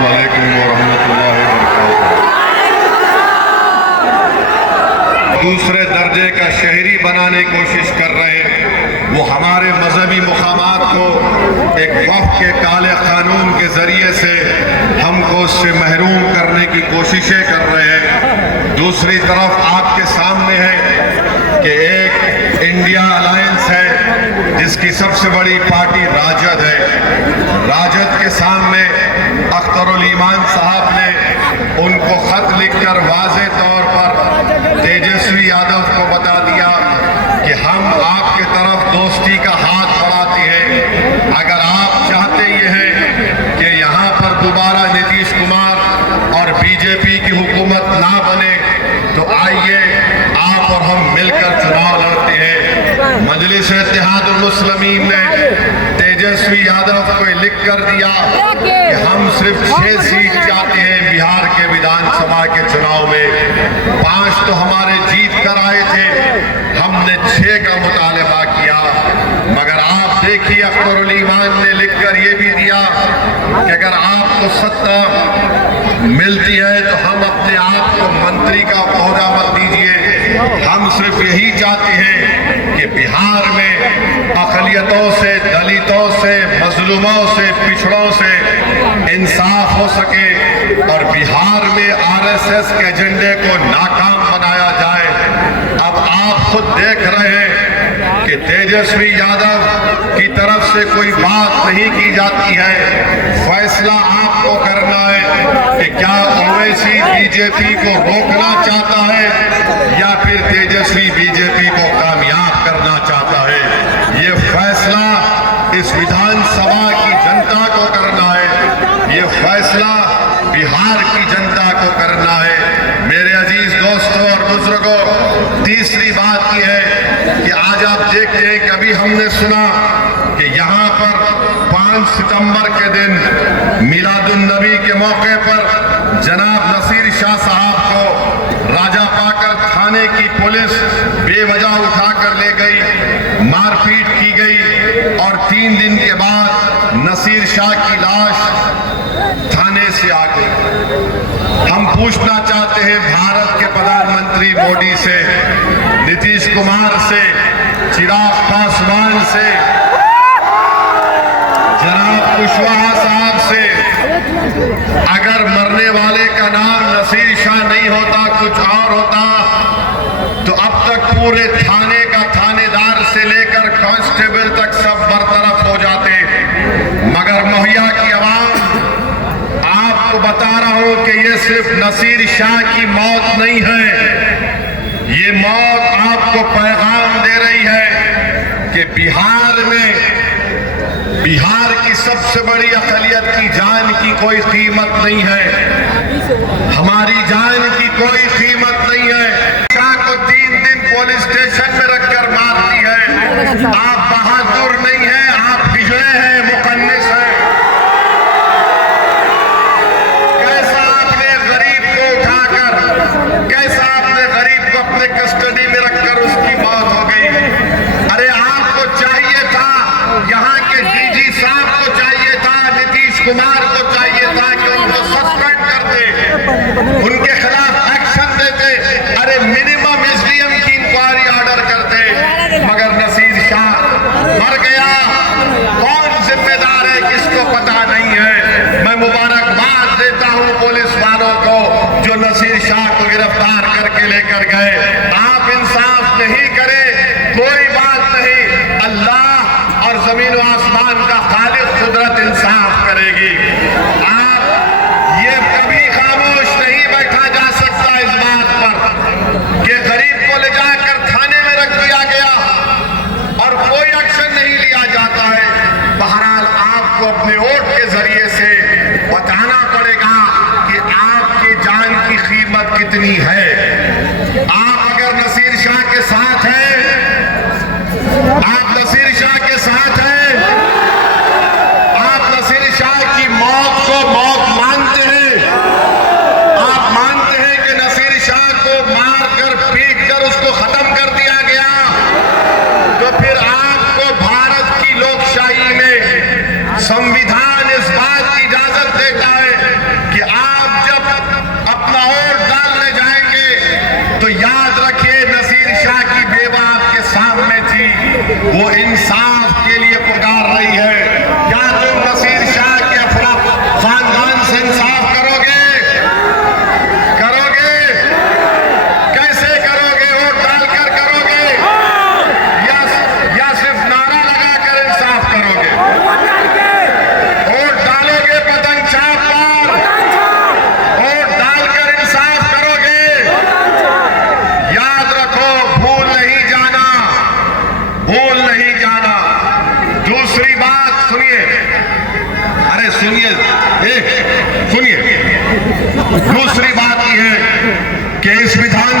अस्सलाम वालेकुम वरहमतुल्लाहि वबरकातुहू। दूसरे दर्जे का शहरी बनाने की कोशिश कर रहे हैं, वो हमारे मजहबी मुकामात को एक वक्फ के काले कानून के जरिए से हमको उससे महरूम करने की कोशिशें कर रहे हैं। दूसरी तरफ आपके सामने है कि एक इंडिया अलायंस है जिसकी सबसे बड़ी पार्टी राजद है। राजद के सामने अख्तरुल ईमान साहब ने उनको खत लिखकर वाज़े तौर पर तेजस्वी यादव को बता दिया कि हम आपके तरफ दोस्ती का हाथ बढ़ाते हैं। अगर आप चाहते ये हैं कि यहाँ पर दोबारा नीतीश कुमार और बीजेपी की हुकूमत ना बने तो आइए आप और हम मिलकर चुनाव लड़ते हैं। मजलिस इत्तेहादुल मुस्लिमीन ने तेजस्वी यादव को लिख कर दिया कि हम सिर्फ 6 सीट चाहते हैं बिहार के विधानसभा के चुनाव में। 5 तो हमारे जीत कर आए थे, हमने 6 का मुतालबा किया। मगर आप देखिए अख्तरुल ईमान ने लिखकर ये भी दिया कि अगर आपको सत्ता मिलती है तो हम अपने आप को मंत्री का ओहदा मत दीजिए। हम सिर्फ यही चाहते हैं कि बिहार में अक़लियतों से, दलितों से, मजलूमों से, पिछड़ों से इंसाफ हो सके और बिहार में आरएसएस के एजेंडे को नाकाम बनाया जाए। अब आप खुद देख रहे हैं कि तेजस्वी यादव की तरफ से कोई बात नहीं की जाती है। फैसला आपको करना है कि क्या ओवैसी बीजेपी को रोकना चाहता है या फिर तेजस्वी बीजेपी को कामयाब करना चाहता है। ये फैसला इस विधानसभा की जनता को करना है, ये फैसला बिहार की जनता को करना है। मेरे अजीज दोस्तों और बुजुर्गों, तीसरी बात यह है कि आज आप देखते हैं कि अभी हमने सुना कि यहाँ पर 5 सितंबर के दिन मिलादुन नबी के मौके पर जनाब नसीर शाह साहब को राजा पाकर थाने की पुलिस बेवजह उठाकर ले गई, मारपीट की गई और 3 दिन के बाद नसीर शाह की लाश थाने से आ गई। हम पूछना चाहते हैं भारत के प्रधानमंत्री मोदी से, नीतीश कुमार से, चिराग पासवान से, जनाब कुशवाहा साहब से, अगर मरने वाले का नाम नसीर शाह नहीं होता, कुछ और होता तो अब तक पूरे थाने का थानेदार से लेकर कांस्टेबल तक सब बरतरफ हो जाते। मगर मोहैया की आवाम आपको बता रहा हूं कि ये सिर्फ नसीर शाह की मौत नहीं है, ये मौत आपको पैगाम दे रही है कि बिहार में बिहार की सबसे बड़ी अक़लियत की जान की कोई कीमत नहीं है, हमारी जान की कोई कीमत नहीं है। शाह को 3 दिन पुलिस स्टेशन में रखकर मारती है। आप बहादुर नहीं है, आप बिगड़े हैं, मुकन्निस हैं। कैसा आपने गरीब को उठाकर, कैसा आपने गरीब को अपने कस्टडी में रखकर उसकी मौत हो गई। अरे आपको चाहिए था, यहाँ के डीजी साहब को चाहिए था, नीतीश कुमार को चाहिए था कि उनको सस्पेंड करते, उनके खिलाफ एक्शन देते, अरे मिनिमम एसडीएम की इंक्वायरी ऑर्डर करते। मगर नसीर शाह मर गया, कौन जिम्मेदार है किसको पता नहीं है। मैं मुबारकबाद देता हूं पुलिस वालों को जो नसीर शाह को गिरफ्तार करके लेकर गए। आप इंसाफ नहीं करें कोई बात नहीं, अल्लाह और जमीन व आसमान का खालिक कुदरत इंसाफ करेगी। आप ये कभी खामोश नहीं बैठा जा सकता इस बात पर कि गरीब को ले जाकर थाने में रख दिया गया और कोई एक्शन नहीं लिया जाता है। बहरहाल आपको अपने वोट के जरिए से बताना पड़ेगा कि आपकी जान की कीमत कितनी है। आप अगर नसीर शाह के साथ हैं, आप नसीर शाह के साथ हैं, आप नसीर शाह की मौत को मौत मानते हैं, आप मानते हैं कि नसीर शाह को मारकर पीटकर उसको खत्म कर दिया गया, तो फिर आपको भारत की लोकशाही में संविधान इस बात की इजाजत देता है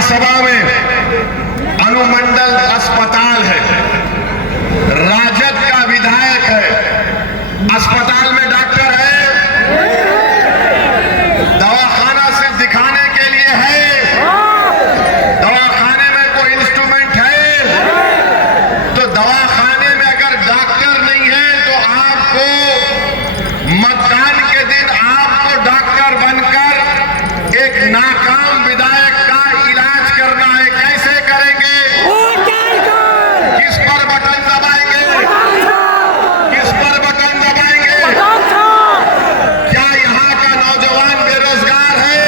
विधानसभा में अनुमंडल अस्पताल है, राजद का विधायक है, अस्पताल में डॉक्टर है, दवाखाना सिर्फ दिखाने के लिए है, दवाखाने में कोई इंस्ट्रूमेंट है, तो दवाखाने में अगर डॉक्टर नहीं है तो आपको मतदान के दिन आपको डॉक्टर बनकर एक नाकाम विधायक का इलाज करना है। कैसे करेंगे? किस पर बटन दबाएंगे? किस पर बटन दबाएंगे? क्या यहाँ का नौजवान बेरोजगार है?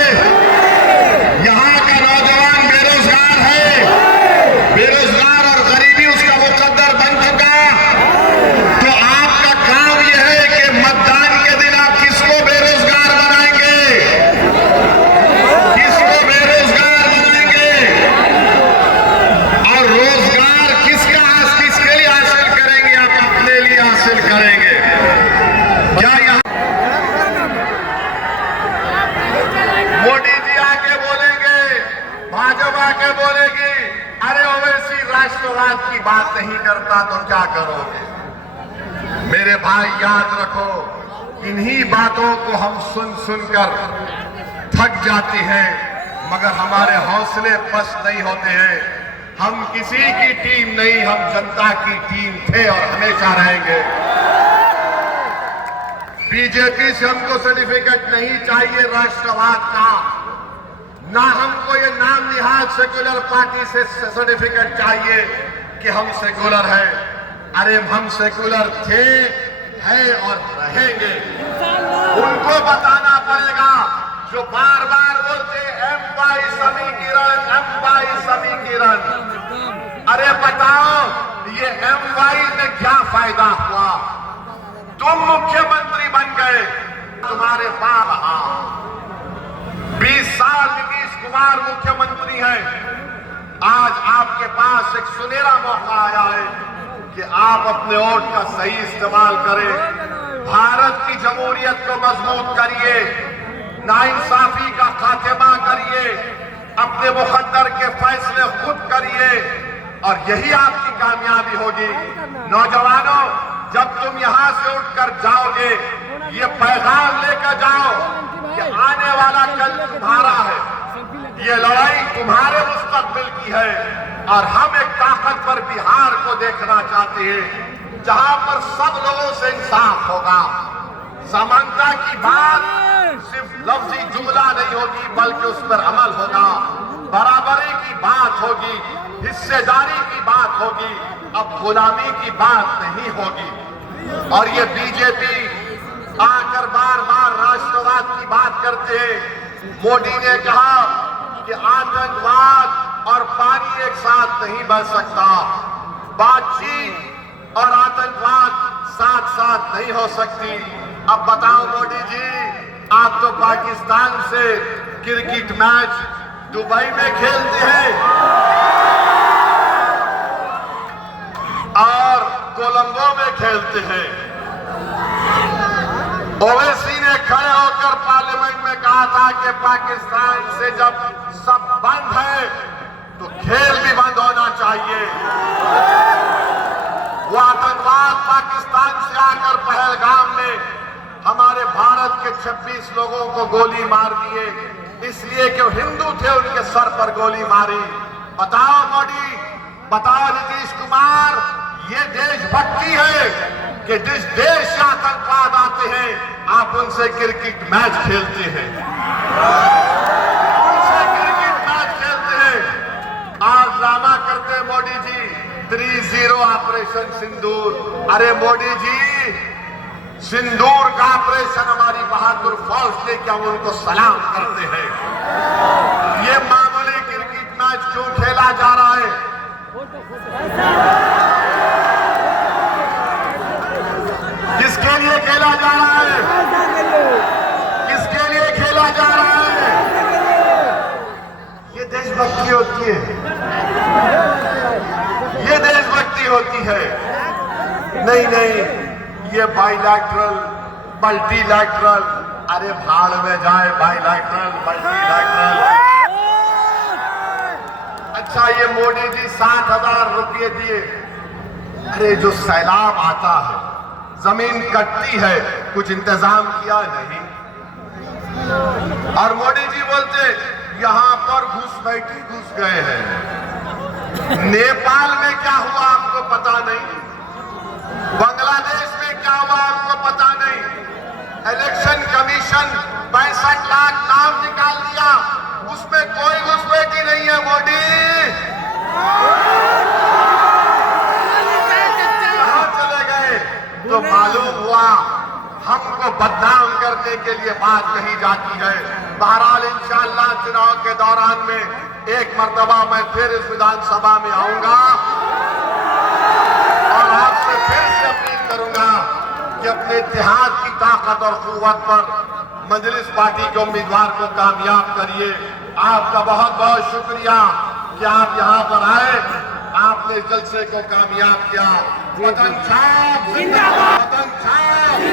यहाँ का नौजवान बेरोजगार है, बेरोजगार और गरीबी उसका मुकद्दर बन चुका। तो आपका काम यह है कि मतदान के दिन आप किसको बेरोजगार बनाएंगे? किसको बेरोजगार बनाएंगे? और रोजगार किसके लिए हासिल करेंगे? आप अपने लिए हासिल करेंगे। क्या यहाँ मोदी जी आके बोलेंगे, भाजपा के बोलेगी, अरे ओवैसी राष्ट्रवाद की बात नहीं करता तो क्या करोगे? मेरे भाई याद रखो, इन्हीं बातों को हम सुन सुनकर थक जाते हैं, मगर हमारे हौसले पस्त नहीं होते हैं। हम किसी की टीम नहीं, हम जनता की टीम थे और हमेशा रहेंगे। बीजेपी से हमको सर्टिफिकेट नहीं चाहिए राष्ट्रवाद का, ना हमको ये नाम निहाल सेक्युलर पार्टी से सर्टिफिकेट चाहिए कि हम सेक्युलर हैं। अरे हम सेक्युलर थे, हैं और रहेंगे। उनको बताना पड़ेगा जो बार बार बोलते एम वाई समीकरण, एम वाई समीकरण। अरे बताओ ये एम वाई में क्या फायदा हुआ? तुम मुख्यमंत्री बन गए, तुम्हारे पास रहा 20 साल नीतीश कुमार मुख्यमंत्री हैं। आज आपके पास एक सुनहरा मौका आया है कि आप अपने वोट का सही इस्तेमाल करें, भारत की जमहूरियत को मजबूत करिए, नाइंसाफी का खात्मा करिए, अपने मुकद्दर के फैसले खुद करिए और यही आपकी कामयाबी होगी। नौजवानों, जब तुम यहां से उठकर जाओगे, ये पैगाम लेकर जाओ कि आने वाला कल तुम्हारा है, ये लड़ाई तुम्हारे मुस्तकबिल की है और हम एक ताकतवर बिहार को देखना चाहते हैं जहां पर सब लोगों से इंसाफ होगा। समानता की बात सिर्फ लफ्जी जुमला नहीं होगी बल्कि उस पर अमल होगा, बराबरी की बात होगी, हिस्सेदारी की बात होगी, अब गुलामी की बात नहीं होगी। और ये बीजेपी आकर बार बार राष्ट्रवाद की बात करते हैं। मोदी ने कहा कि आतंकवाद और पानी एक साथ नहीं बह सकता, बातचीत और आतंकवाद साथ साथ नहीं हो सकती। अब बताओ मोदी जी, आप तो पाकिस्तान से क्रिकेट मैच दुबई में खेलते हैं और कोलंबो में खेलते हैं। ओवैसी ने खड़े होकर पार्लियामेंट में कहा था कि पाकिस्तान से जब सब बंद है तो खेल भी बंद होना चाहिए। वो आतंकवाद पाकिस्तान से आकर पहलगाम में हमारे भारत के 26 लोगों को गोली मार दिए, इसलिए कि वो हिंदू थे, उनके सर पर गोली मारी। बताओ मोदी, बताओ नीतीश कुमार, ये देशभक्ति है कि जिस देश से आतंकवाद आते हैं आप उनसे क्रिकेट मैच खेलते हैं, उनसे क्रिकेट मैच खेलते हैं। आज ड्रामा करते हैं मोदी जी 3-0 ऑपरेशन सिंदूर। अरे मोदी जी, सिंदूर का ऑपरेशन हमारी बहादुर फौज लेके हम उनको सलाम करते हैं। ये मामूली क्रिकेट मैच क्यों खेला जा रहा है? किसके लिए खेला जा रहा है? किसके लिए खेला जा रहा है? ये देशभक्ति होती है, ये देशभक्ति होती है। नहीं नहीं, ये बाइलैटरल, मल्टीलैटरल, अरे भाड़ में जाए बाइलैटरल, मल्टीलैटरल। अच्छा ये मोदी जी 60,000 रुपये दिए। अरे जो सैलाब आता है, जमीन कटती है, कुछ इंतजाम किया नहीं। और मोदी जी बोलते यहां पर घुसपैठी घुस गए हैं। नेपाल में क्या हुआ आपको पता नहीं, बांग्लादेश में क्या हुआ आपको पता नहीं। इलेक्शन कमीशन 65 लाख नाम निकाल दिया, उसमें कोई घुसपैठी नहीं है। मोदी कहां चले गए? तो मालूम हुआ हमको बदनाम करने के लिए बात कही जाती है। बहरहाल इंशाअल्लाह चुनाव के दौरान में एक मर्तबा मैं फिर इस विधानसभा में आऊंगा और आपसे फिर से अपील करूंगा कि अपने इत्तेहाद की ताकत और कुव्वत पर मजलिस पार्टी के उम्मीदवार को कामयाब करिए। आपका बहुत बहुत शुक्रिया कि आप यहाँ पर आए, आपने इस जलसे को कामयाब किया। वतन छाप जिंदाबाद, वतन छाप।